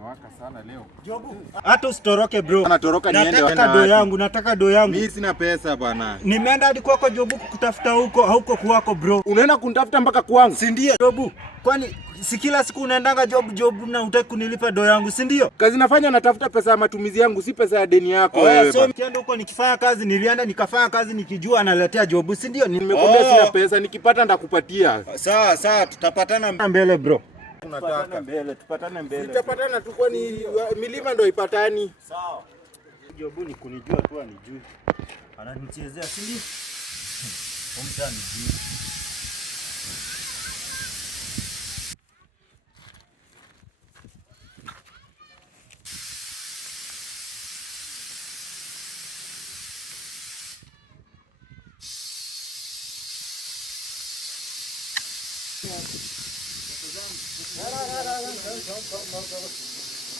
imewaka sana leo. Jobu, hata usitoroke bro. Anatoroka niende wapi? Nataka do yangu. Mimi sina pesa bwana. Nimeenda hadi kwako Jobu kukutafuta huko, hauko kwako bro. Unaenda kunitafuta mpaka kwangu? Si ndio Jobu? Kwani si kila siku unaendanga job na hutaki kunilipa do yangu, si ndio? Kazi nafanya natafuta pesa ya matumizi yangu, si pesa ya deni yako wewe. So nikienda huko nikifanya kazi, nilienda nikafanya kazi nikijua analetea Jobu, si ndio? Nimekwambia sina pesa, nikipata ndakupatia. Sawa, tutapatana mbele bro. Tupatane mbele. Tutapatana tu, kwani milima ndio ipatani. Sawa. Jobu ni kunijua tu anijui. Ananichezea, si ndio? Umtani juu.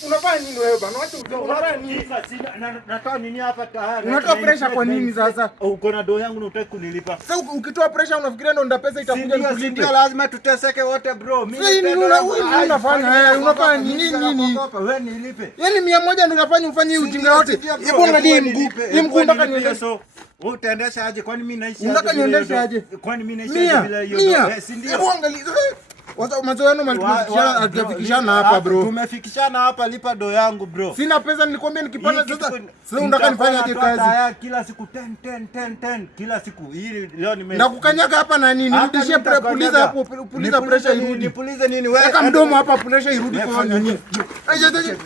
Unafanya nini wewe bana? Unafanya nini? Natoa nini hapa tayari? Unatoa pressure kwa nini sasa? Uko na do yangu na utaki kunilipa. Sasa ukitoa pressure unafikiria ndo pesa itakuja kukulipa? Ndio lazima tuteseke wote bro. Mimi unafanya nini? Wewe nilipe. Yaani 100 ndio unafanya ufanye ujinga wote. Hebu angalia mguu mpaka niendeshe. Wewe utaendesha aje? Kwani mimi naishi aje? Unataka niendeshe aje? Kwani mimi naishi aje bila hiyo? Si ndio? Hebu angalia. Mazoeno malifikishana hapa bro. Tumefikishana hapa, lipa do yangu bro. Sina pesa, nilikwambia nikipata sasa. Sasa unataka nifanye aje kazi? Kila siku 10 kila siku. Hii leo nakukanyaga hapa na nini? Nirudishie puliza hapo, puliza pressure irudi. Nipulize nini wewe? Weka mdomo hapa, pressure irudi kwa nini? Aje.